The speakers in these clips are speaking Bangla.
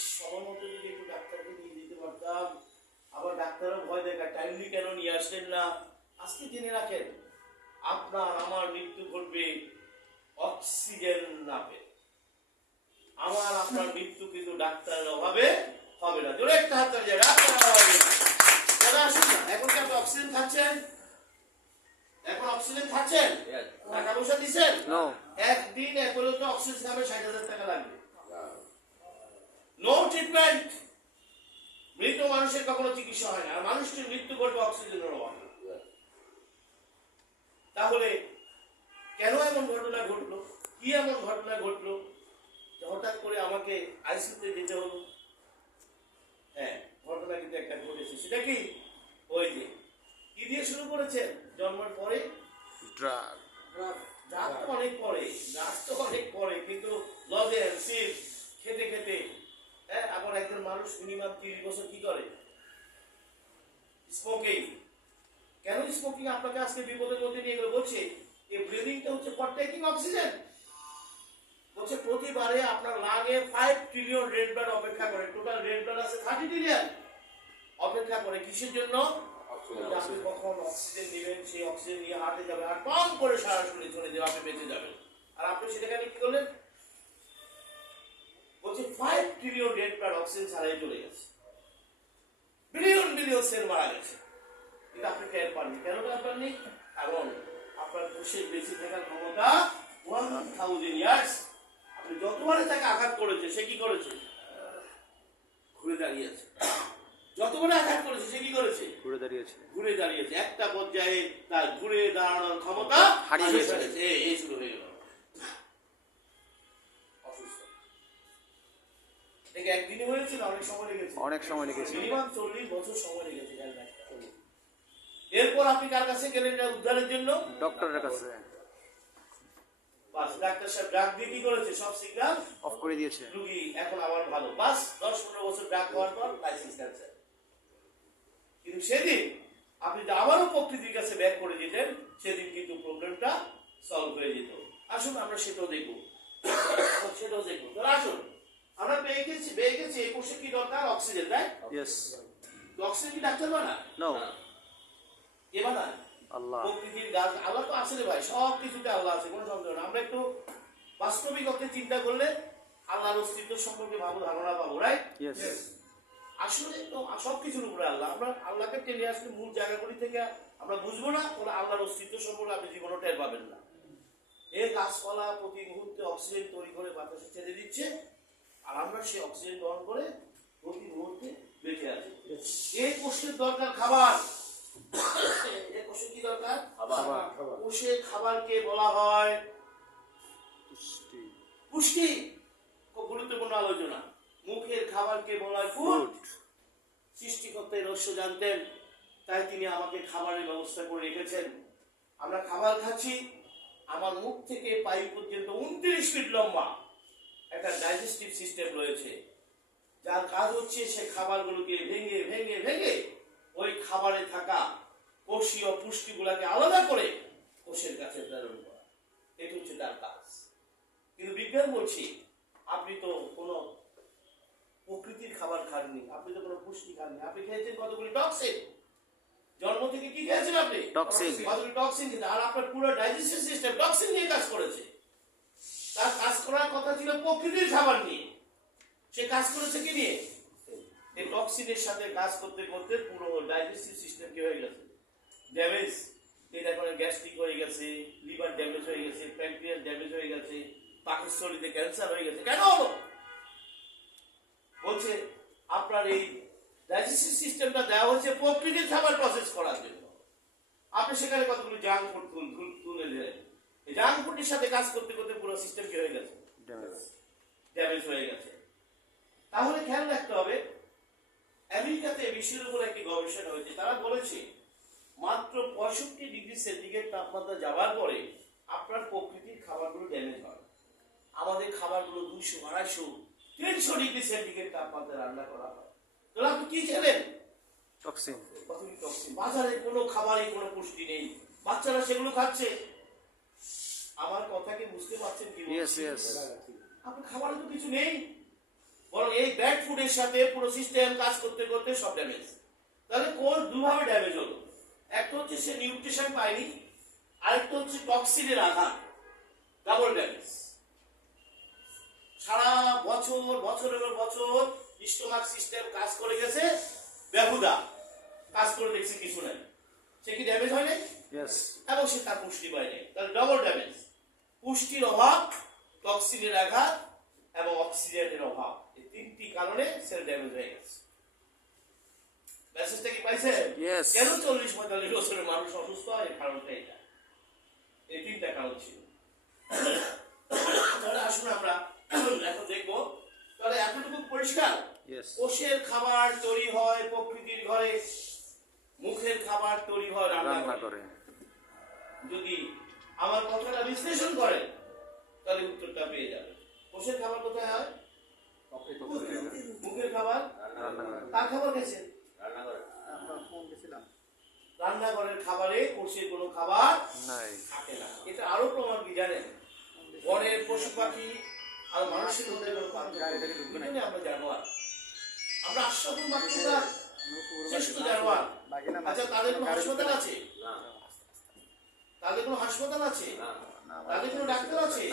সময় মতো যদি একটু ডাক্তারকে নিয়ে দিতে পারতাম। আবার ডাক্তারও ভয় দেখায়, টাইমলি কেন নিয়ে আসলেন না। আজকে জেনে রাখেন, আপনার আমার মৃত্যু ঘটবে অক্সিজেন না পেয়ে। আমার আপনার মৃত্যু কিন্তু ডাক্তারের অভাবে হবে না। জোরে একটা হাত তালি, ডাক্তারের অভাবে না। দাদা আসুন না, এখন কি আপনি অক্সিজেন খাচ্ছেন? এখন অক্সিজেন খাচ্ছেন? টাকা পয়সা দিচ্ছেন? একদিন অ্যাপোলোতে অক্সিজেন খাবে ৬০,০০০ টাকা লাগবে। No treatment. মৃত মানুষের কখনো চিকিৎসা হয় না, আর মানুষটির মৃত্যু ঘটবে অক্সিজেনের অভাবে। তাহলে কেন এমন ঘটনা ঘটলো? কি এমন ঘটনা ঘটলো হঠাৎ করে আমাকে আইসিইউতে যেতে হলো? হ্যাঁ, ঘটনা কিন্তু একটা ঘটেছে। সেটা কি? ওই যে কি দিয়ে শুরু করেছেন জন্মের পরে? ড্রাগ। ড্রাগ তো অনেক পরে, ড্রাগ তো অনেক পরে, কিন্তু লজেন্স চিপস খেতে খেতে, হ্যাঁ, আবার একজন মানুষ মিনিমাম 30 বছর কি করে? স্মোকিং। কেন স্মোকিং আপনাকে আজকে বিপদের মধ্যে নিয়ে গেল? বলছে এই ব্রিদিংটা হচ্ছে ফর টেকিং অক্সিজেন। বলছে প্রতিবারে আপনার লাঙে 5 ট্রিলিয়ন রেড ব্লাড অপেক্ষা করে। টোটাল রেড ব্লাড আছে 30 ট্রিলিয়ন অপেক্ষা করে। কিসের জন্য? আপনি কখন অক্সিজেন নেবেন, সেই অক্সিজেন নিয়ে হাঁটে যাবে, আর পাম করে সারা শরীরে চলে যাবে, আপনি বেঁচে যাবেন। আর আপনি সেটাকে কি করলেন? বলছে 5 ট্রিলিয়ন রেড ব্লাড অক্সিজেন ছাড়াই চলে গেছে, বিলিয়ন বিলিয়ন সেল মারা গেছে, কিন্তু আপনি টের পাননি। কেন টের পাননি? কারণ আপনার কোষের বেঁচে থাকার ক্ষমতা 1000 ইয়ার্স। আপনি যতবারে তাকে আঘাত করেছে, সে কি করেছে? ঘুরে দাঁড়িয়েছে। যতবারে আঘাত করেছে, সে কি করেছে? ঘুরে দাঁড়িয়েছে। ঘুরে দাঁড়িয়েছে। একটা পর্যায়ে তার ঘুরে দাঁড়ানোর ক্ষমতা হারিয়ে ফেলেছে। এই শুরু হয়ে গেল অসুস্থ। এটা একদিনে হয়েছিল, অনেক সময় লেগেছে। অনেক সময় লেগেছে। মিনিমাম 40 বছর সময় লেগেছে। এরপর আপনি কার কাছে গেলেন উদ্ধারের জন্য? ডক্টরের কাছে। বাস, ডাক্তার সাহেব ড্রাগ দিয়ে কি করেছে? সব সিগন্যাল অফ করে দিয়েছে। রোগী এখন আবার ভালো। বাস 10-15 বছর ড্রাগ খাওয়ার পর লাইসেন্স ক্যান্সেল। কিন্তু সেদিন আপনি যে আবারও প্রকৃতির কাছে ব্যাক করে দিতেন, সেদিন কিন্তু প্রবলেমটা সলভ হয়ে যেত। আসুন আমরা সেটাও দেখবো, সেটাও দেখবো। তাহলে আসুন, আমরা পেয়ে গেছি এই কোষে কি দরকার? অক্সিজেন, তাই? ইয়েস। অক্সিজেন কি ডাক্তার বানায়? নো। কে বানায়? আল্লাহ। প্রকৃতির গাছ। আল্লাহ তো আছে রে ভাই, সব কিছুতে আল্লাহ আছে, কোনো সন্দেহ না। আমরা একটু বাস্তবিক অর্থে চিন্তা করলে আল্লাহর অস্তিত্ব সম্পর্কে ভালো ধারণা পাবো, রাইট? ইয়েস। আসলে তো সবকিছুর উপরে আল্লাহ। আমরা আল্লাহকে টেনে আসলে মূল জায়গাগুলি থেকে আমরা বুঝবো না, তাহলে আল্লাহর অস্তিত্ব সম্পর্কে আপনি জীবনও টের পাবেন না। এর গাছপালা প্রতি মুহূর্তে অক্সিজেন তৈরি করে বাতাসে ছেড়ে দিচ্ছে, আর আমরা সেই অক্সিজেন গ্রহণ করে প্রতি মুহূর্তে বেঁচে আছি। এই কোষের দরকার খাবার। এই কোষের কি দরকার? খাবার। কোষের খাবারকে বলা হয় পুষ্টি। পুষ্টি। খুব গুরুত্বপূর্ণ আলোচনা। মুখের খাবারকে বলা হয় ফুড। সৃষ্টিকর্তা এই রহস্য জানতেন, তাই তিনি আমাকে খাবারের ব্যবস্থা করে রেখেছেন। আমরা খাবার খাচ্ছি, আমার মুখ থেকে পাই পর্যন্ত 29 ফিট লম্বা একটা ডাইজেস্টিভ সিস্টেম রয়েছে, যার কাজ হচ্ছে সে খাবারগুলোকে ভেঙে ভেঙে ভেঙে ওই খাবারে থাকা কোষীয় পুষ্টিগুলোকে আলাদা করে কোষের কাছে প্রেরণ করা। এটা হচ্ছে তার কাজ। কিন্তু বিজ্ঞান বলছে আপনি তো কোনো প্রকৃতির খাবার খাননি, আপনি তো কোনো পুষ্টি খাননি, আপনি খেয়েছেন কতগুলি টক্সিন। জন্ম থেকে কি খেয়েছেন আপনি? টক্সিন। কতগুলি টক্সিন খেয়েছেন, আর আপনার পুরো ডাইজেস্টিভ সিস্টেম টক্সিন নিয়ে কাজ করেছে। তার কাজ করার কথা ছিল প্রকৃতির খাবার নিয়ে, সে কাজ করেছে কি নিয়ে? এই টক্সিনের সাথে কাজ করতে করতে পুরো ডাইজেস্টিভ সিস্টেম কি হয়ে গেছে? ড্যামেজ। এটা এখন গ্যাস্ট্রিক হয়ে গেছে, লিভার ড্যামেজ হয়ে গেছে, প্যানক্রিয়াস ড্যামেজ হয়ে গেছে, পাকস্থলীতে ক্যান্সার হয়ে গেছে। কেন হলো? বলছে আপনার এই ডাইজেস্টিভ সিস্টেমটা দেওয়া হয়েছে প্রকৃতির খাবার প্রসেস করার জন্য। আপনি সেখানে কতগুলো জাঙ্ক ফুড তুলে দিলেন, এই জাঙ্ক ফুডের সাথে কাজ করতে করতে পুরো সিস্টেম কি হয়ে গেছে? ড্যামেজ হয়ে গেছে। তাহলে খেয়াল রাখতে হবে, আমেরিকাতে এই বিষয়ের উপর একটি গবেষণা হয়েছে। তারা বলেছে মাত্র 65 ডিগ্রি সেন্টিগ্রেড তাপমাত্রা যাওয়ার পরে আপনার প্রকৃতির খাবারগুলো ড্যামেজ হয়। আমাদের খাবারগুলো 200, 250, 300 ডিগ্রি সেন্টিগ্রেড তাপমাত্রায় রান্না করা হয়। তাহলে আপনি কি খেলেন? টক্সিন। টক্সিন। বাজারে কোনো খাবারই কোনো পুষ্টি নেই, বাচ্চারা সেগুলো খাচ্ছে। আমার কথা কি বুঝতে পারছেন কি? Yes yes. আপনার খাবারে তো কিছু নেই। বরং এই ব্যাড ফুডের সাথে পুরো সিস্টেম কাজ করতে করতে সব ড্যামেজ। তাহলে কোর দুভাবে ড্যামেজ হলো, একটা হচ্ছে সে নিউট্রিশন পায়নি, আরেকটা হচ্ছে টক্সিনের আঘাত, ডাবল ড্যামেজ। সারা বছর বছরের পর বছর স্টোমাক সিস্টেম কাজ করে গেছে বেহুদা, কাজ করে দেখছে কিছু নাই, সে কি ড্যামেজ হয় নাই? ইয়েস। এবং সে তার পুষ্টি পায় নাই, তাহলে ডবল ড্যামেজ। পুষ্টির অভাব, টক্সিনের আঘাত এবং অক্সিজেনের অভাব, এই তিনটি কারণে সেল ড্যামেজ হয়ে গেছে। মেসেজটা কি পাইছে? Yes. কেন 40-45 বছরের মানুষ অসুস্থ হয়? এর কারণটা এটা, এই তিনটা কারণ ছিল। তাহলে আসুন আমরা এখন দেখবো, তাহলে এতটুকু পরিষ্কার। ইয়েস। কোষের খাবার তৈরি হয় প্রকৃতির ঘরে, মুখের খাবার তৈরি হয় রান্না রান্না করে। করে। যদি আমার কথাটা বিশ্লেষণ করেন তাহলে উত্তরটা পেয়ে যাবে। কোষের খাবার কোথায় হয়? মুখের খাবার রান্না করে। কার খাবার গেছে? রান্নাঘরের খাবারে কোষের কোনো খাবার নাই। থাকে না। এটা আরো প্রমাণ কি জানেন? বনের পশু পাখি আর মানুষের মধ্যে কোনো পার্থক্য নেই। দুজনে আমরা জানোয়ার, আমরা আশ্বাসন মাত্রটা শ্রেষ্ঠ জানোয়ার। আচ্ছা, তাদের কোনো হাসপাতাল আছে? তাদের কোনো হাসপাতাল আছে? তাদের কোনো ডাক্তার আছে?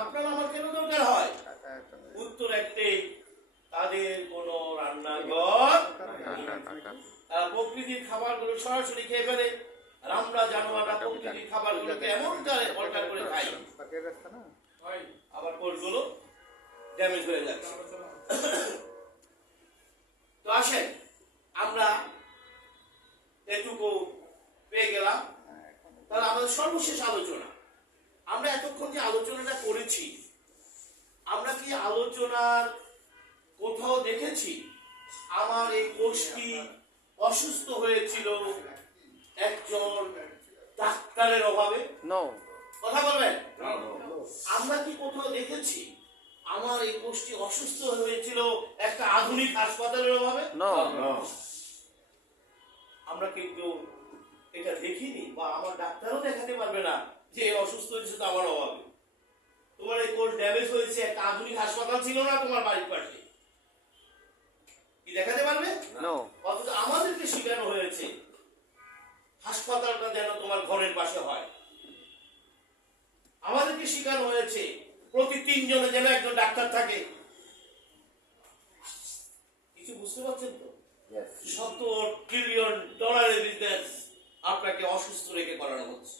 আপনার আমার কেন দরকার হয়? উত্তর একটাই, তাদের কোনো রান্নাঘর নেই। তারা প্রকৃতির খাবারগুলো সরাসরি খেয়ে ফেলে, আর আমরা জানোয়াররা প্রকৃতির খাবারগুলোকে এমন অল্টার করে খাই, আবার কোষগুলো ড্যামেজ হয়ে যাচ্ছে। তো আসেন আমরা এটুকু পেয়ে গেলাম। তাহলে আমাদের সর্বশেষ আলোচনা, আমরা এতক্ষণ যে আলোচনাটা করেছি, আমরা কি আলোচনার কোথাও দেখেছি আমার এই কোষটি অসুস্থ হয়েছিল একজন ডাক্তারের অভাবে? নো। কথা বলবেন? আমরা কি কোথাও দেখেছি আমার এই কোষটি অসুস্থ হয়েছিল একটা আধুনিক হাসপাতালের অভাবে? নো। আমরা কিন্তু এটা দেখিনি, বা আমার ডাক্তারও দেখাতে পারবে না যে অসুস্থ হয়েছে তো আমার অভাবে। তোমার এই কোষ ড্যামেজ হয়েছে, একটা আধুনিক হাসপাতাল ছিল না তোমার বাড়ির পাশে, কি দেখাতে পারবে? নো। অথচ আমাদেরকে শেখানো হয়েছে হাসপাতালটা যেন তোমার ঘরের পাশে হয়। আমাদেরকে শেখানো হয়েছে প্রতি 3 জনে যেন একজন ডাক্তার থাকে। কিছু বুঝতে পারছেন তো? $70 ট্রিলিয়ন বিজনেস আপনাকে অসুস্থ রেখে করানো হচ্ছে।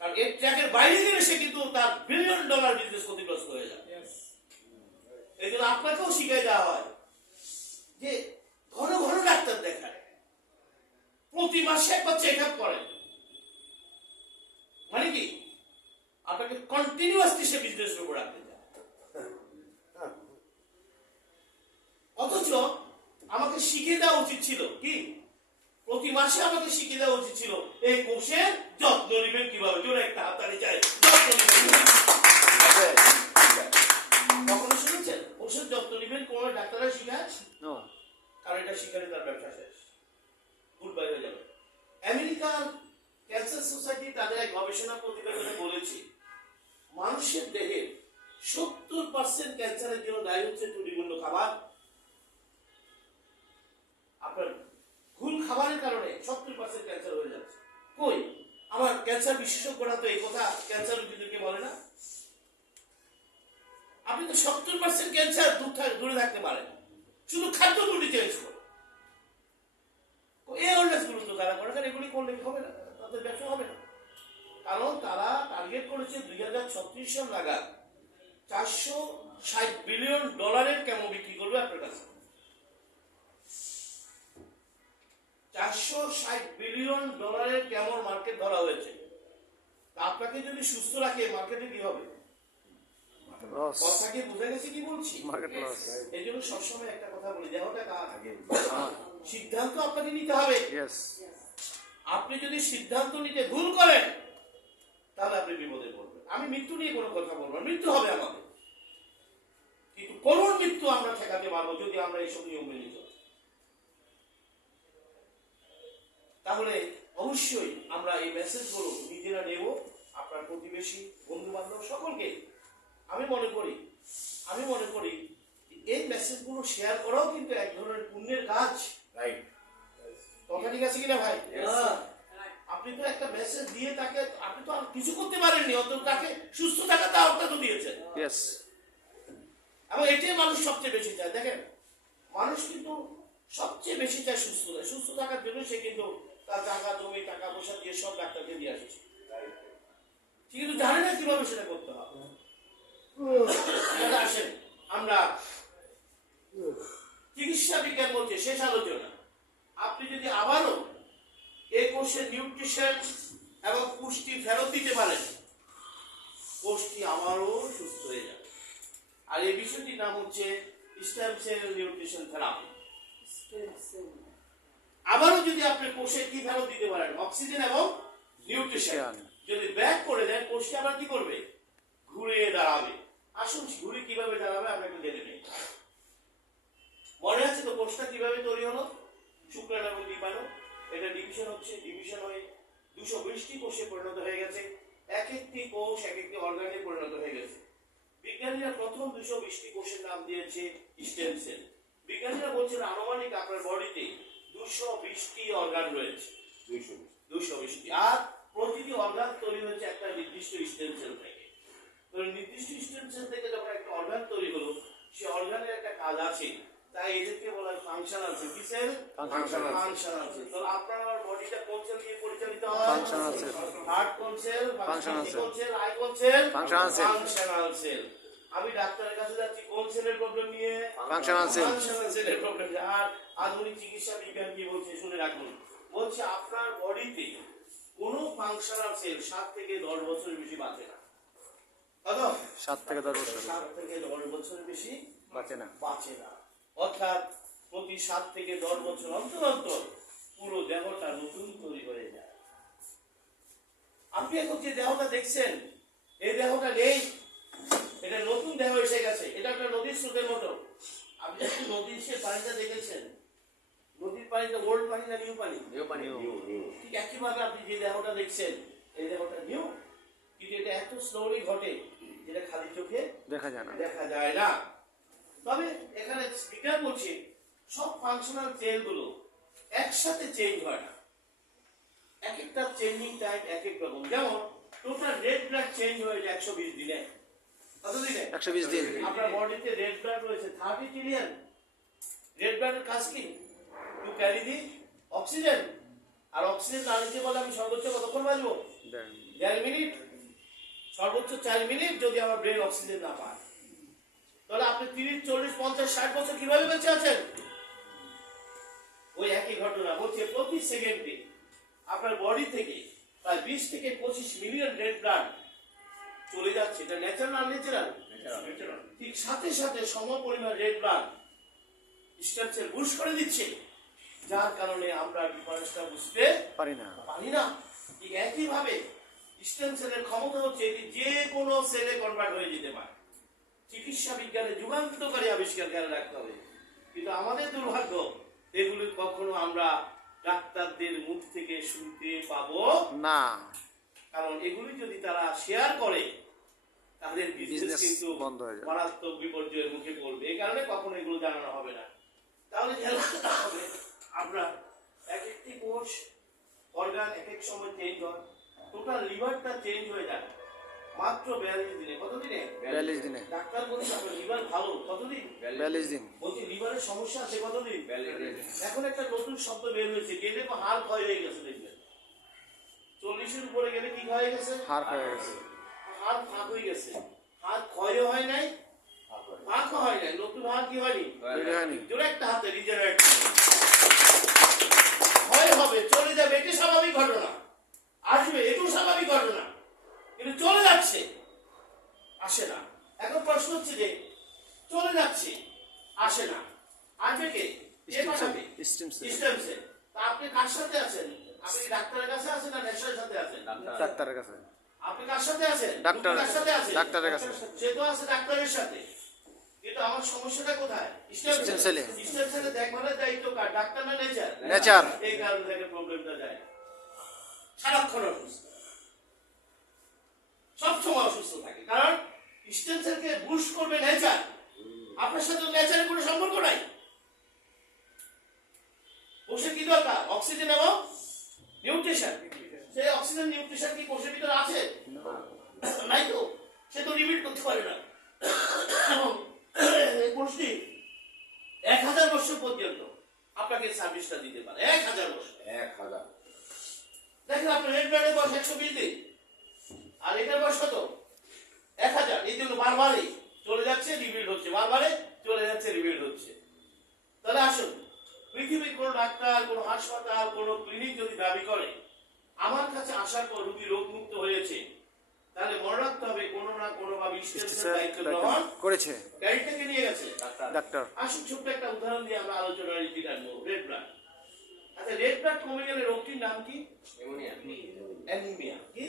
কারণ এর ট্র্যাকের বাইরে গেলে সে কিন্তু তার $1 বিলিয়ন বিজনেস ক্ষতিগ্রস্ত হয়ে যাবে। এই জন্য আপনাকেও শিখাই দেওয়া হয় যে ঘন ঘন ডাক্তার দেখায়, প্রতি মাসে একবার চেক আপ করেন। মানে কি, আপনাকে কন্টিনিউয়াসলি সে বিজনেসের উপর রাখতে চায়। অথচ আমাকে শিখিয়ে দেওয়া উচিত ছিল কি, প্রতি মাসে আমাকে শিখিয়ে দেওয়া উচিত ছিল এই কোষের যত্ন নেবেন কিভাবে। জোরে একটা হাততালি চাই। কখনো শুনেছেন কোষের যত্ন নেবেন কোন ডাক্তাররা শিখায়? নো। কারণ এটা শিখালে তার ব্যবসা শেষ, গুড বাই হয়ে যাবে। আমেরিকান ক্যান্সার সোসাইটি তাদের এক গবেষণা প্রতিবেদনে বলেছে মানুষের দেহে 70% ক্যান্সারের জন্য দায়ী হচ্ছে ত্রুটিপূর্ণ খাবার। আপনার ভুল খাবারের কারণে 70% ক্যান্সার হয়ে যাচ্ছে। কই, আমার ক্যান্সার বিশেষজ্ঞরা তো এই কথা ক্যান্সার রোগীদেরকে বলে না। আপনি তো 70% ক্যান্সার দূরে থাকতে পারেন, শুধু খাদ্য ত্রুটি চেঞ্জ করে। এই অভ্যাসগুলো তো তারা করে, এগুলি করলে হবে না, তাদের ব্যবসা হবে না। কারণ তারা টার্গেট করেছে 2036 সাল নাগাদ $460 বিলিয়ন কেমো বিক্রি করবে আপনার কাছে। $460 বিলিয়ন কেমন মার্কেট ধরা হয়েছে। আপনাকে যদি সুস্থ রাখে মার্কেটে কি হবে? লস। কথা কি বুঝে গেছে কি বলছি? Market loss. এই জন্য সবসময় একটা কথা বলি, দেহটা কার? সিদ্ধান্ত আপনাকে নিতে হবে। ইয়েস। আপনি যদি সিদ্ধান্ত নিতে ভুল করেন তাহলে আপনি বিপদে পড়বেন। আমি মৃত্যু নিয়ে কোনো কথা বলবো না, মৃত্যু হবে আমাদের, কিন্তু করুণ মৃত্যু আমরা ঠেকাতে পারবো যদি আমরা এইসব নিয়ম মেনে চলি। তাহলে অবশ্যই আমরা এই মেসেজগুলো নিজেরা নেব, আপনার প্রতিবেশী, বন্ধু বান্ধব সকলকে। আমি মনে করি মেসেজগুলো শেয়ার করাও কিন্তু এক ধরনের পুণ্যের কাজ। রাইট। কথা ঠিক আছে কিনা ভাই? আপনি তো একটা মেসেজ দিয়ে তাকে, আপনি তো আর কিছু করতে পারেননি, অন্তত তাকে সুস্থ থাকার দাওয়াতটা তো দিয়েছেন। ইয়েস। এবং এটাই মানুষ সবচেয়ে বেশি চায়। দেখেন, মানুষ কিন্তু সবচেয়ে বেশি চায় সুস্থতা। সুস্থ থাকার জন্য সে কিন্তু তার টাকা জমি টাকা পয়সা দিয়ে সব ডাক্তারকে দিয়ে আসছে, সে কিন্তু জানে না কিভাবে সেটা করতে হবে। আসেন আমরা চিকিৎসা বিজ্ঞান বলছে শেষ আলোচনা। আপনি যদি আবারও এই কোর্সের নিউট্রিশন এবং পুষ্টি ফেরত দিতে পারেন, কোর্সটি আবারও সুস্থ হয়ে যাবে। আর এই বিষয়টির নাম হচ্ছে স্টেম সেল নিউট্রিশন থেরাপি। আবারও যদি আপনি কোষে কি ফেরত দিতে পারেন, অক্সিজেন এবং নিউট্রিশন যদি ব্যাক করে দেন, কোষটি আবার কি করবে? ঘুরে দাঁড়াবে। আসুন ঘুরে কিভাবে দাঁড়াবে আমরা একটু জেনে নেই। মনে আছে তো কোষটা কিভাবে তৈরি হলো? শুক্রাণু এবং ডিম্বাণু, এটা ডিভিশন হচ্ছে, ডিভিশন হয়ে 220টি কোষে পরিণত হয়ে গেছে। এক একটি কোষ এক একটি অর্গানে পরিণত হয়ে গেছে। বিজ্ঞানীরা প্রথম 220টি কোষের নাম দিয়েছে স্টেম সেল। বিজ্ঞানীরা বলছেন আনুমানিক আপনার বডিতে 220টি অর্গান রয়েছে, 220টি। আর প্রতিটি অর্গান তৈরি হয়েছে একটা নির্দিষ্ট স্টেম সেল থেকে। তো নির্দিষ্ট স্টেম সেল থেকে যখন একটা অর্গান তৈরি হলো, সেই অর্গানের একটা কাজ আছে, তাই এদেরকে বলা হয় ফাংশনাল সেল। কি সেল? Functional cell. তো আপনার আমার বডিটা কোন সেল দিয়ে পরিচালিত হয়? Functional cell. হার্ট কোন সেল? Functional cell. আই কোন cell? Functional cell. Functional cell. আমি ডাক্তারের কাছে যাচ্ছি কোন সেলের প্রবলেম নিয়ে? Functional cell. ফাংশনাল সেলের প্রবলেম। আর আধুনিক চিকিৎসা বিজ্ঞান কি বলছে শুনে রাখুন। বলছে আপনার বডিতে কোনো ফাংশনাল সেল 7 থেকে 10 বছরের বেশি বাঁচে না। কত? 7 থেকে 10 বছর 7 থেকে 10 বছরের বেশি বাঁচে না। বাঁচে না। অর্থাৎ প্রতি 7 থেকে 10 বছর অন্তর অন্তর পুরো দেহটা নতুন তৈরি হয়ে যায়। আপনি এখন যে দেহটা দেখছেন, এই দেহটা নেই, এটা নতুন দেহ এসে গেছে। এটা একটা নদীর স্রোতের মতো। আপনি নদীর সে পানিটা দেখেছেন, নদীর পানিটা ওল্ড পানি না নিউ পানি? ঠিক একইভাবে আপনি যে দেহটা দেখছেন, এই দেহটা নিউ, কিন্তু এটা এত স্লোলি ঘটে যেটা খালি চোখে দেখা যায় না। দেখা যায় না। তবে এখানে বিজ্ঞান বলছে সব ফাংশনাল সেলগুলো একসাথে চেঞ্জ হয় না, এক একটা চেঞ্জিং টাইম এক এক রকম। যেমন টোটাল রেড ব্লাড চেঞ্জ হয়ে যায় 120 দিনে। কত দিনে? 120 দিন। আপনার বডিতে রেড ব্লাড রয়েছে 30 ট্রিলিয়ন। রেড ব্লাডের কাজ কি? To carry the oxygen. আর অক্সিজেন না নিতে বলে আমি সর্বোচ্চ কতক্ষণ বাঁচবো? 1.5 মিনিট, সর্বোচ্চ 4 মিনিট যদি আমার ব্রেন অক্সিজেন না পায়। তাহলে আপনি 30, 40, 50, 60 বছর কিভাবে বেঁচে আছেন? ওই একই ঘটনা বলছে প্রতি সেকেন্ডে আপনার বডি থেকে প্রায় 20 থেকে 25 মিলিয়ন রেড ব্লাড চলে যাচ্ছে। এটা ন্যাচারাল না ন্যাচারাল? ঠিক সাথে সাথে সম পরিমাণ red blood stem cell Bush করে দিচ্ছে, যার কারণে আমরা ডিফারেন্সটা বুঝতে পারি না। ঠিক একই ভাবে স্টেম সেলের ক্ষমতা হচ্ছে এটি যে কোনো সেলে কনভার্ট হয়ে যেতে পারে। চিকিৎসা বিজ্ঞানে যুগান্তকারী আবিষ্কার খেয়াল রাখতে হবে। কিন্তু আমাদের দুর্ভাগ্য, এগুলি কখনো আমরা ডাক্তারদের মুখ থেকে শুনতে পাবো না। কারণ এগুলি যদি তারা শেয়ার করে, তাদের বিজনেস কিন্তু বন্ধ হয়ে যাবে, মারাত্মক বিপর্যয়ের মুখে পড়বে। এই কারণে কখনো এগুলো জানানো হবে না। তাহলে খেয়াল রাখতে হবে আপনার এক একটি কোষ অর্গান এক এক সময় চেঞ্জ হয়। টোটাল লিভারটা চেঞ্জ হয়ে যায় মাত্র 42 দিনে। কত দিনে? 42 দিনে। ডাক্তার বলছে আপনার লিভার ভালো, কতদিন? 42 দিন। বলছি লিভারের সমস্যা আছে কতদিন? 42 দিন। এখন একটা নতুন শব্দ বের হয়েছে, গেলে তো হাড় ক্ষয় হয়ে গেছে। দেখবেন 40-এর উপরে গেলে কি হয়ে গেছে? হাড় ক্ষয় হয়ে গেছে। হাড় ফাঁক হয়ে গেছে। হাড় ক্ষয় হয় নাই, ফাঁক হয় নাই, নতুন হাড় কি হয়নি? জোরে একটা হাতে রিজেনারেট ক্ষয় হবে, চলে যাবে, এটি স্বাভাবিক ঘটনা। আসবে, এটাও স্বাভাবিক ঘটনা, কিন্তু চলে যাচ্ছে, আসে না। এখন প্রশ্ন হচ্ছে যে চলে যাচ্ছে, আসে না, আসবে কে? Stem cell. Stem cell. তা আপনি কার সাথে আছেন? আপনি কি ডাক্তারের কাছে আছেন না নেশার সাথে আছেন? ডাক্তারের কাছে। আপনি কার সাথে আছেন? ডাক্তারের কার সাথে আছেন? ডাক্তারের কাছে। সে তো আছে ডাক্তারের সাথে, কিন্তু আমার সমস্যাটা কোথায়? স্টেম সেলে। স্টেম সেলে দেখভালের দায়িত্ব কার? ডাক্তার না নেচার? নেচার। এই কারণে থেকে প্রবলেমটা যায়, সারাক্ষণ অসুস্থ, সবসময় অসুস্থ থাকে। কারণ স্টেম সেলকে বুস্ট করবে নেচার, আপনার সাথে নেচারের কোনো সম্পর্ক নাই। কোষে কি দরকার? অক্সিজেন এবং নিউট্রিশন। সেই অক্সিজেন নিউট্রিশন কি কোষের ভিতরে আছে? নাই তো, সে তো রিপিট করতে পারে না। এই কোষটি 1000 বছর পর্যন্ত আপনাকে সার্ভিসটা দিতে পারে। 1000 বছর। 1000 দেখেন আপনার রেড ব্লাডের বয়স 120 দিন, আর এটার বয়স কত? 1000। এই জন্য বারবারই চলে যাচ্ছে, রিবিল্ড হচ্ছে, বারবারে চলে যাচ্ছে, রিবিল্ড হচ্ছে। তাহলে আসুন, পৃথিবীর কোনো ডাক্তার, কোনো হাসপাতাল, কোনো ক্লিনিক যদি দাবি করে আমার কাছে আসার পর রোগী রোগমুক্ত হয়েছে, তাহলে মনে রাখতে হবে কোনো না কোনো ভাবে স্টেন্সের দায়িত্ব গ্রহণ করেছে গাড়িটাকে নিয়ে গেছে ডাক্তার। আসুন ছোট্ট একটা উদাহরণ দিয়ে আমরা আলোচনার রীতি টানবো। Red blood. আচ্ছা, রেড ব্লাড কমে গেলে রোগটির নাম কি? অ্যানিমিয়া। কি?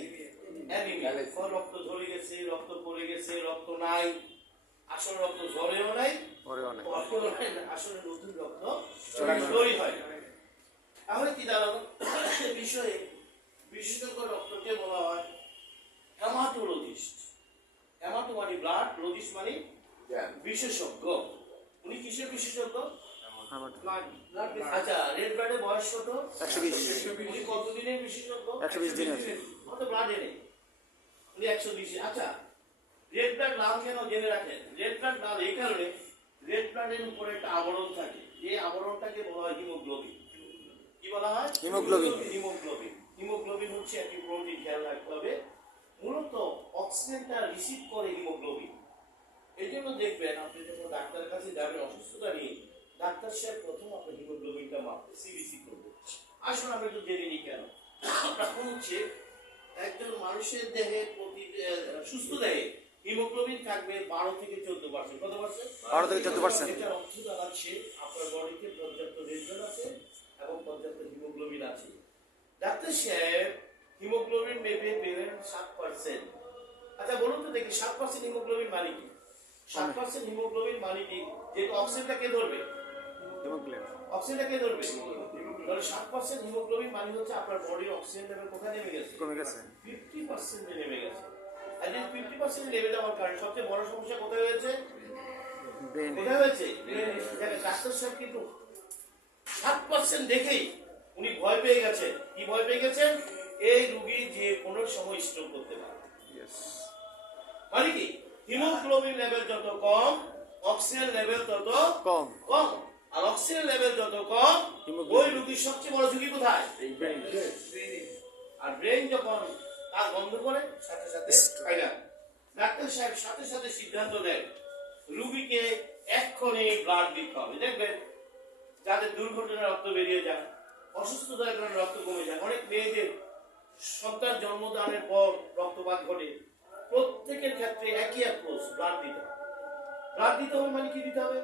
অ্যানিমিয়া। রক্ত ঝরে গেছে, রক্ত পড়ে গেছে, রক্ত নাই, আসল রক্ত ঝরেও নাই, পরেও নাই। পরেও নাই, আসলে নতুন রক্ত তৈরি হয় না। তাহলে কি দাঁড়ালো? বিষয়ে বিশেষজ্ঞ ডক্টরকে বলা হয় হেমাটোলজিস্ট। হেমাটো মানে ব্লাড, লজিস্ট মানে বিশেষজ্ঞ। উনি কিসের বিশেষজ্ঞ? আচ্ছা, রেড ব্লাডের বয়স কত? 120। উনি কতদিনের বিশেষজ্ঞ? 120 দিনের। কত ব্লাডে নেই, উনি 120। আচ্ছা, রেড ব্লাড নাম কেন জেনে রাখেন? রেড ব্লাড নাম এই কারণে, রেড ব্লাডের উপরে একটা আবরণ থাকে, যে আবরণটাকে বলা হয় হিমোগ্লোবিন। কি বলা হয়? হিমোগ্লোবিন। হিমোগ্লোবিন। হিমোগ্লোবিন হচ্ছে একটি প্রোটিন, খেয়াল রাখতে হবে। মূলত অক্সিজেনটা রিসিভ করে হিমোগ্লোবিন। এই জন্য দেখবেন আপনি যখন ডাক্তারের কাছে যাবেন অসুস্থতা নিয়ে, ডাক্তার সাহেব প্রথম আপনার হিমোগ্লোবিনটা মাপবে, সিবিসি করবে। আসুন আমরা একটু জেনে নিই কেন। এখন হচ্ছে একজন মানুষের দেহে সুস্থ দেহে হিমোগ্লোবিন থাকবে 12 থেকে 14%। কত পার্সেন্ট? 12 থেকে 14%। এটার অর্থ দাঁড়াচ্ছে আপনার বডিতে পর্যাপ্ত রেড ব্লাড আছে এবং পর্যাপ্ত হিমোগ্লোবিন আছে। ডাক্তার সাহেব হিমোগ্লোবিন মেপে পেলেন 7%। আচ্ছা বলুন তো দেখি 7% হিমোগ্লোবিন মানে কি? 7% হিমোগ্লোবিন মানে কি? যেহেতু অক্সিজেনটা কে ধরবে? হিমোগ্লোবিন। অক্সিজেনটা কে ধরবে? তাহলে 7% হিমোগ্লোবিন মানে হচ্ছে আপনার বডির অক্সিজেন লেভেল কোথায় নেমে গেছে? কমে গেছে। 50% এ নেমে গেছে। আর এই 50% নেমে যাওয়ার কারণে সবচেয়ে বড় সমস্যা কোথায় হয়েছে? ব্রেন। কোথায় হয়েছে? দেখেন ডাক্তার সাহেব কিন্তু 7% দেখেই উনি ভয় পেয়ে গেছেন। কি ভয় পেয়ে গেছেন? এই রোগী যে কোনো সময় স্ট্রোক করতে পারে। ইয়েস। মানে কি? হিমোগ্লোবিন লেভেল যত কম, অক্সিজেন লেভেল তত কম। কম। আর অক্সিজেন লেভেল যত কম, হিমোগ্লোবিন। ওই রোগীর সবচেয়ে বড় ঝুঁকি কোথায়? ব্রেন। আর ব্রেন যখন কাজ বন্ধ করে সাথে সাথে হয় না। ডাক্তার সাহেব সাথে সাথে সিদ্ধান্ত নেন রোগীকে এক্ষুনি ব্লাড দিতে হবে। দেখবেন যাদের দুর্ঘটনায় রক্ত বেরিয়ে যায়, অসুস্থতার কারণে রক্ত কমে যায়, অনেক মেয়েদের সন্তান জন্মদানের পর রক্তপাত ঘটে, প্রত্যেকের ক্ষেত্রে একই অ্যাপ্রোচ, ব্লাড দিতে হবে। ব্লাড দিতে হবে মানে কি দিতে হবে?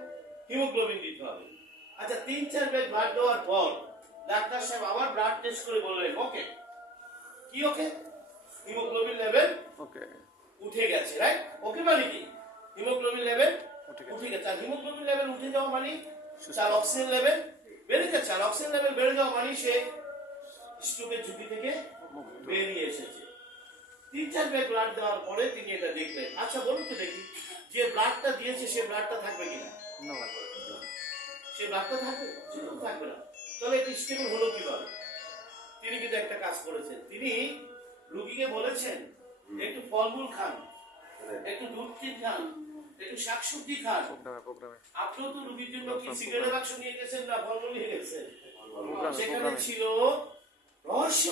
হিমোগ্লোবিন দিতে হবে। আচ্ছা 3-4 ব্যাগ ব্লাড দেওয়ার পর ডাক্তার সাহেব আবার ব্লাড টেস্ট করে বললেন ওকে। কি ওকে? Haemoglobin level okay. উঠে গেছে, রাইট? ওকে মানে কি? হিমোগ্লোবিন লেভেল উঠে গেছে। উঠে গেছে। আর হিমোগ্লোবিন লেভেল উঠে যাওয়া মানে তার অক্সিজেন লেভেল বেড়ে যাচ্ছে। আর অক্সিজেন লেভেল বেড়ে যাওয়া মানে সে স্ট্রোকের ঝুঁকি থেকে বেরিয়ে এসেছে। 3-4 ব্যাগ ব্লাড দেওয়ার পরে তিনি এটা দেখলেন। আচ্ছা বলুন তো দেখি, যে ব্লাডটা দিয়েছে সে ব্লাডটা থাকবে কিনা? না। সে ব্লাডটা থাকবে? সেটা তো থাকবে না। তাহলে এটা স্টেবল হলো কিভাবে? তিনি কিন্তু একটা কাজ করেছেন। তিনি রোগীকে বলেছেন একটু ফলমূল খান, একটু দুধ খান, একটু শাকসবজি খান। প্রোগ্রামে। আপনিও তো রোগীর জন্য কি সিগারেটের বাক্স নিয়ে গেছেন না ফলমূল নিয়ে গেছেন? সেখানে প্রোগ্রামে। ছিল রহস্য।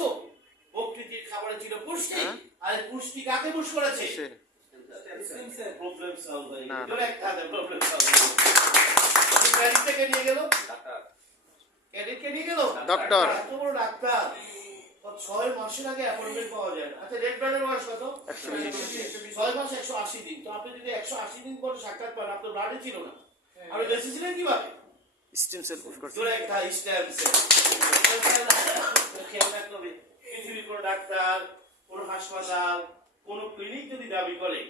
প্রকৃতির খাবারে ছিল পুষ্টি। হ্যাঁ? আর পুষ্টি কাকে পুশ করেছে? সে। প্রবলেম সলভ হয়ে না, গেল। না। জোরে একটা হাতে প্রবলেম সলভ হয়ে গেল। ক্যাডিট থেকে নিয়ে গেল ডাক্তার। ক্যাডিটকে নিয়ে গেল ডক্টর। এত বড় ডাক্তার। 6 মাসের আগে অ্যাপয়েন্টমেন্ট পাওয়া যায় না। আচ্ছা রেড ব্লাডের বয়স কত? 6 মাস 180 দিন। তো আপনি যদি 180 দিন পরে সাক্ষাৎ পান, আপনার ব্লাডে ছিল না, আপনি বেঁচে ছিলেন কিভাবে? স্টেম সেল পুশ করছে। জোরে একটা স্ট্যাম্প সেল। খেয়াল রাখতে হবে, পৃথিবীর কোনো ডাক্তার, কোনো হাসপাতাল, কোনো ক্লিনিক যদি দাবি করে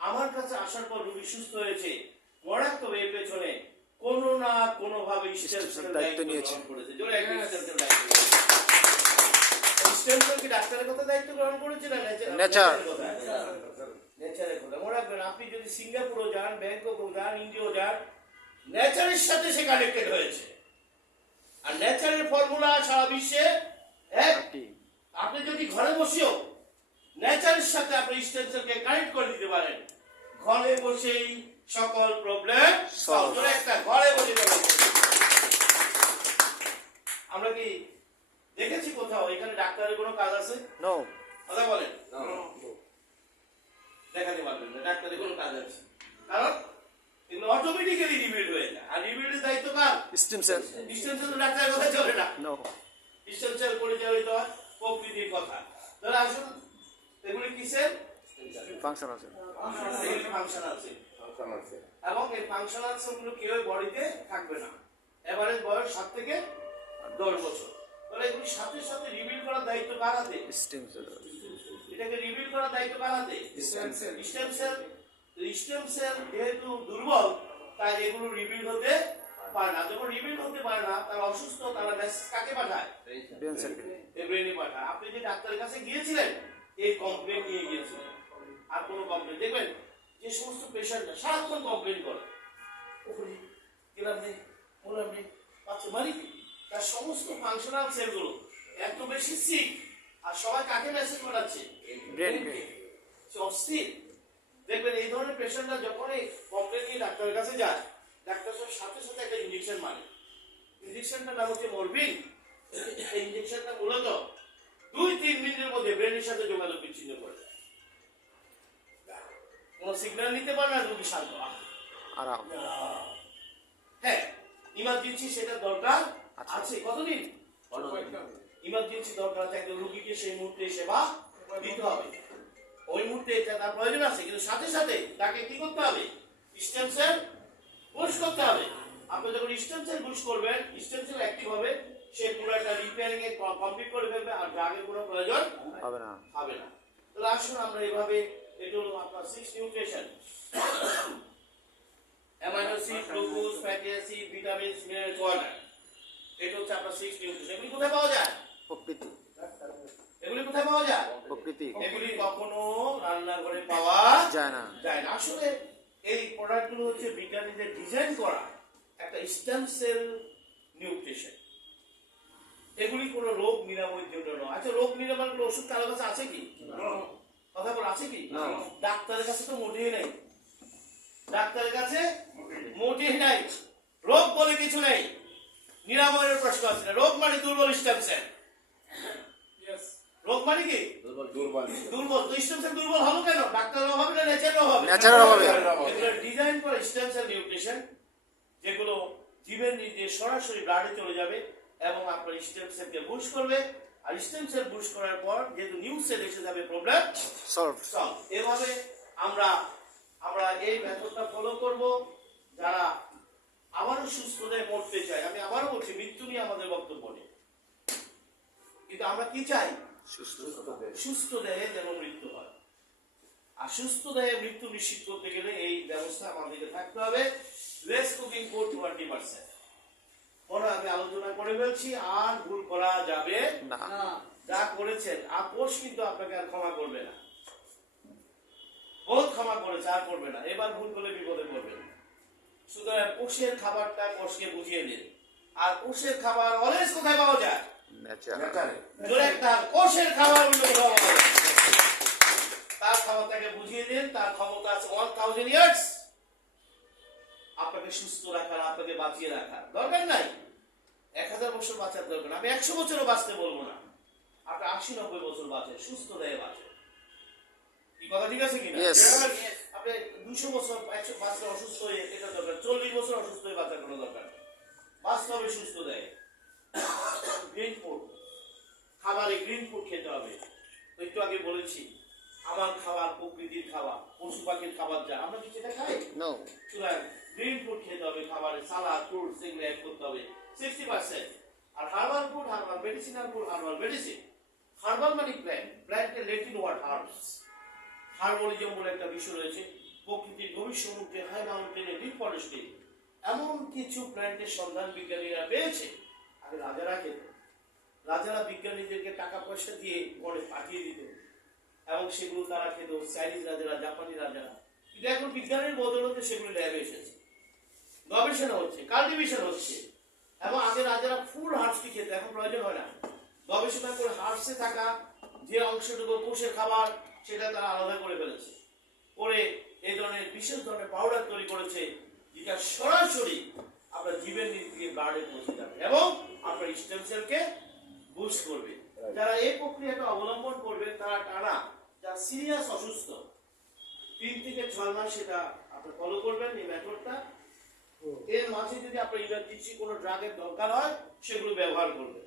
আমার কাছে আসার পর রোগী সুস্থ হয়েছে, মনে রাখতে হবে এর পেছনে কোনো না কোনো ভাবে স্টেম সেল দায়িত্ব নিয়েছে। করেছে। জোরে একটা স্টেম সেল দায়িত্ব নিয়েছে। স্টেম সেল কি ডাক্তারের কথা দায়িত্ব গ্রহণ করেছে না নেচার। নেচারের কথা মনে রাখবেন, আপনি যদি সিঙ্গাপুরও যান, ব্যাংককও যান, ইন্ডিয়াও যান, নেচারের সাথে সে কানেক্টেড হয়েছে। আর নেচারের ফর্মুলা সারা বিশ্বে এক। থার্টি আপনি যদি ঘরে বসেও নেচারের সাথে আপনি স্টেম সেলকে কানেক্ট করে দিতে পারেন, ঘরে বসেই সকল প্রবলেম সলভ করে। একটা ঘরে বসে যাবে। আমরা কি দেখেছি কোথাও এখানে ডাক্তারের কোনো কাজ আছে? নো কথা বলেন, দেখাতে পারবেন না ডাক্তারের কোনো কাজ আছে, কারণ এগুলো অটোমেটিক্যালি রিবিল্ড হয়ে যায়। আর রিবিল্ডের দায়িত্ব কার? স্টেম সেল স্টেম সেল ডাক্তারের কথা চলে না, নো স্টেম সেল পরিচালিত হয় প্রকৃতির কথা। তাহলে আসুন, এগুলি কিসের? ফাংশন আছে এগুলি ফাংশন আছে, এবং এই ফাংশনাল সেলগুলো কেউ বডিতে থাকবে না। এভারেজ বয়স 7 থেকে 10 বছর। তাহলে এগুলি সাথে সাথে রিবিল্ড করার দায়িত্ব কার হাতে? স্টেম সেল এটাকে রিবিল্ড করার দায়িত্ব কার হাতে? Stem cell stem cell. Stem sell যেহেতু দুর্বল, তাই এগুলো রিবিল্ড হতে পারে না। যখন রিবিল্ড হতে পারে না, তারা অসুস্থ, তারা মেসেজ কাকে পাঠায়? ব্রেন সার্কিট ব্রেনে পাঠায়। আপনি যে ডাক্তারের কাছে গিয়েছিলেন, এই কমপ্লেন নিয়ে গিয়েছিলেন, আর কোনো কমপ্লেন দেখবেন যে সমস্ত পেশেন্টরা সারাক্ষণ কমপ্লেন করে, ওখানে গেলাম নেই, বললাম নেই, বাচ্চা মারি, তার সমস্ত ফাংশনাল সেলগুলো এত বেশি সিক, আর সবাই কাকে মেসেজ পাঠাচ্ছে? ব্রেন সে অস্থির। দেখবেন এই ধরনের পেশেন্টরা যখনই কমপ্লেন নিয়ে ডাক্তারের কাছে যায়, ডাক্তার সাথে সাথে একটা ইঞ্জেকশন মারে। ইঞ্জেকশনটার নাম হচ্ছে মরফিন। এই ইঞ্জেকশনটা মূলত 2-3 মিনিটের মধ্যে ব্রেনের সাথে যোগাযোগ বিচ্ছিন্ন করে দেয়। কোনো সিগন্যাল নিতে পারে না, রোগী শান্ত। আরাম হ্যাঁ, ইমার্জেন্সি সেটা দরকার আছে। কতদিন ইমার্জেন্সি দরকার আছে? একজন রোগীকে সেই মুহূর্তে সেবা দিতে হবে। ওই মুহূর্তে এটা তার প্রয়োজন আছে, কিন্তু সাথে সাথে তাকে কি করতে হবে? স্টেম সেল পুশ করতে হবে। আপনি যখন স্টেম সেল পুশ করবেন, স্টেম সেল অ্যাক্টিভ হবে, সে পুরো একটা রিপেয়ারিং এ কমপ্লিট করে ফেলবে, আর ড্রাগের কোনো প্রয়োজন হবে না হবে না। তাহলে আসুন আমরা এইভাবে, এটা হলো আপনার 6 nutrition: amino acid, glucose, fatty acid, vitamins, minerals, water. এটা হচ্ছে আপনার 6 নিউট্রিশন। এগুলি কোথায় পাওয়া যায়? প্রকৃতি এগুলি কোথায় পাওয়া যায়? প্রকৃতি এগুলি কখনো রান্নাঘরে পাওয়া যায় না যায় না। আসলে এই প্রোডাক্টগুলো হচ্ছে বিজ্ঞানীদের ডিজাইন করা একটা স্টেম সেল নিউট্রিশন। এগুলি কোনো রোগ নিরাময়ের জন্য নয়। আচ্ছা, রোগ নিরাময়ের কোনো ওষুধ কারো কাছে আছে কি? কথা বল, আছে কি? ডাক্তারের কাছে তো মোটেই নাই। ডাক্তারের কাছে মোটেই নাই। রোগ বলে কিছু নেই, নিরাময়ের প্রশ্ন আছে না। রোগ মানে দুর্বল স্টেম সেল। রোগ মানে কি? দুর্বল। তো স্টেম সেল দুর্বল হলো কেন? ডাক্তারের অভাবে না নেচারের অভাবে? ন্যাচারাল অভাবে এগুলো ডিজাইন করে স্টেম সেল নিউট্রিশন, যেগুলো জীবের নির্দেশ সরাসরি ব্লাডে চলে যাবে এবং আপনার স্টেম সেলকে বুস্ট করবে। আর স্টেম সেল বুস্ট করার পর যেহেতু নিউ সেল এসে যাবে, প্রবলেম সলভ সলভ। এভাবে আমরা এই মেথডটা ফলো করব। যারা আবারও সুস্থ দেহে মরতে চায়, আমি আবারও বলছি, মৃত্যু নিয়ে আমাদের বক্তব্য নেই, কিন্তু আমরা কি চাই? সুস্থ দেহে যেন মৃত্যু হয়। আর সুস্থ দেহে মৃত্যু নিশ্চিত করতে গেলে এই ব্যবস্থা আমাদেরকে থাকতে হবে। Less cooking for 20%। পরে আমি আলোচনা করে ফেলছি, আর ভুল করা যাবে না যা করেছেন আপোষ কিন্তু আপনাকে আর ক্ষমা করবে না। বহুত ক্ষমা করেছে, আর করবে না। এবার ভুল করলে বিপদে পড়বেন। সুতরাং কোষের খাবারটা কোষকে বুঝিয়ে দিন। আর কোষের খাবার অলওয়েজ কোথায় পাওয়া যায়? ন্যাচারাল কোষের খাবার অন্য কোথাও পাওয়া যায় না। তার খাবারটাকে বুঝিয়ে দিন। তার ক্ষমতা আছে 1000 ইয়ার্স আপনাকে সুস্থ রাখার, আপনাকে বাঁচিয়ে রাখার। দরকার নাই 1000 বছর বাঁচার দরকার। আমি 100 বছরও বাঁচতে বলবো না। আপনি 80-90 বছর বাঁচেন, সুস্থ দেহে বাঁচেন। কি কথা ঠিক আছে কিনা? Yes. আপনি 200 বছর 100 বাঁচলে অসুস্থ হয়ে এটা দরকার, 40 বছর অসুস্থ হয়ে বাঁচার কোনো দরকার নেই। বাঁচতে হবে সুস্থ দেহে। গ্রিন ফুড, খাবারে গ্রিন ফুড খেতে হবে। একটু আগে বলেছি, আমার খাবার প্রকৃতির খাবার, পশু পাখির খাবার যা, আমরা কি সেটা খাই? নো সুতরাং গ্রিন ফুড খেতে হবে। খাবারে সালাদ, ফ্রুটস এগুলো অ্যাড করতে হবে 60%। আর herbal food, herbal medicinal food, herbal medicine. Herbal মানে প্ল্যান্ট, প্ল্যান্টের লেটিন ওয়ার্ড হার্বস। হার্বালিজম বলে একটা বিষয় রয়েছে। প্রকৃতির গভীর সমুদ্রে, হাই মাউন্টেনে, ডিপ ফরেস্টে এমন কিছু প্ল্যান্টের সন্ধান বিজ্ঞানীরা পেয়েছে। আগে রাজারা খেত। রাজারা বিজ্ঞানীদেরকে টাকা পয়সা দিয়ে বনে পাঠিয়ে দিত, এবং সেগুলো তারা খেত চাইনিজ রাজারা, জাপানি রাজারা। কিন্তু এখন বিজ্ঞানের বদলতে সেগুলো ল্যাবে এসেছে, গবেষণা হচ্ছে, কাল্টিভেশন হচ্ছে। এবং আগে রাজারা ফুল হার্বসটি খেতে, এখন প্রয়োজন হয় না। গবেষণা করে হার্বসে থাকা যে অংশটুকু কোষের খাবার, সেটা তারা আলাদা করে ফেলেছে, করে এই ধরনের বিশেষ ধরনের পাউডার তৈরি করেছে, যেটা সরাসরি আপনার জীবের নিচ থেকে ব্লাডে পৌঁছে যাবে এবং আপনার স্টেম সেলকে বুস্ট করবে। যারা এই প্রক্রিয়াটা অবলম্বন করবে তারা টানা, যারা সিরিয়াস অসুস্থ, 3 থেকে 6 মাস সেটা আপনি ফলো করবেন এই মেথডটা। এর মাঝে যদি আপনার ইমার্জেন্সি কোনো ড্রাগের দরকার হয় সেগুলো ব্যবহার করবেন,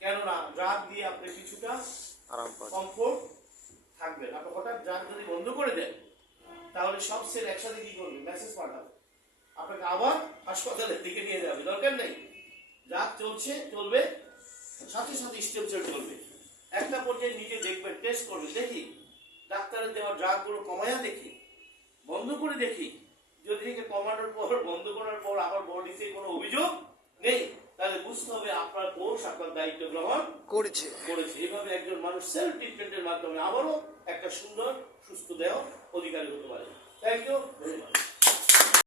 কেননা ড্রাগ দিয়ে আপনি কিছুটা আরাম পাচ্ছে। কমফোর্ট থাকবেন। আপনি হঠাৎ ড্রাগ যদি বন্ধ করে দেন তাহলে সব সেল একসাথে কি করবে, মেসেজ পাঠাবে, আপনাকে আবার হাসপাতালের দিকে নিয়ে যাবে। দরকার নেই, ড্রাগ চলছে, চলবে, সাথে সাথে স্টেম সেল চলবে। একটা পর্যায়ে নিজে দেখবেন, টেস্ট করবে, দেখি ডাক্তারের দেওয়া ড্রাগগুলো কমায়া দেখি, বন্ধ করে দেখি। যদি থেকে কমানোর পর, বন্ধ করার পর আবার বডিতে কোনো অভিযোগ নেই, তাহলে বুঝতে হবে আপনার কোষ আপনার দায়িত্ব গ্রহণ করেছে। এভাবে একজন মানুষ সেলফ ট্রিটমেন্টের মাধ্যমে আবারও একটা সুন্দর সুস্থ দেহ অধিকারী হতে পারে। Thank you very much.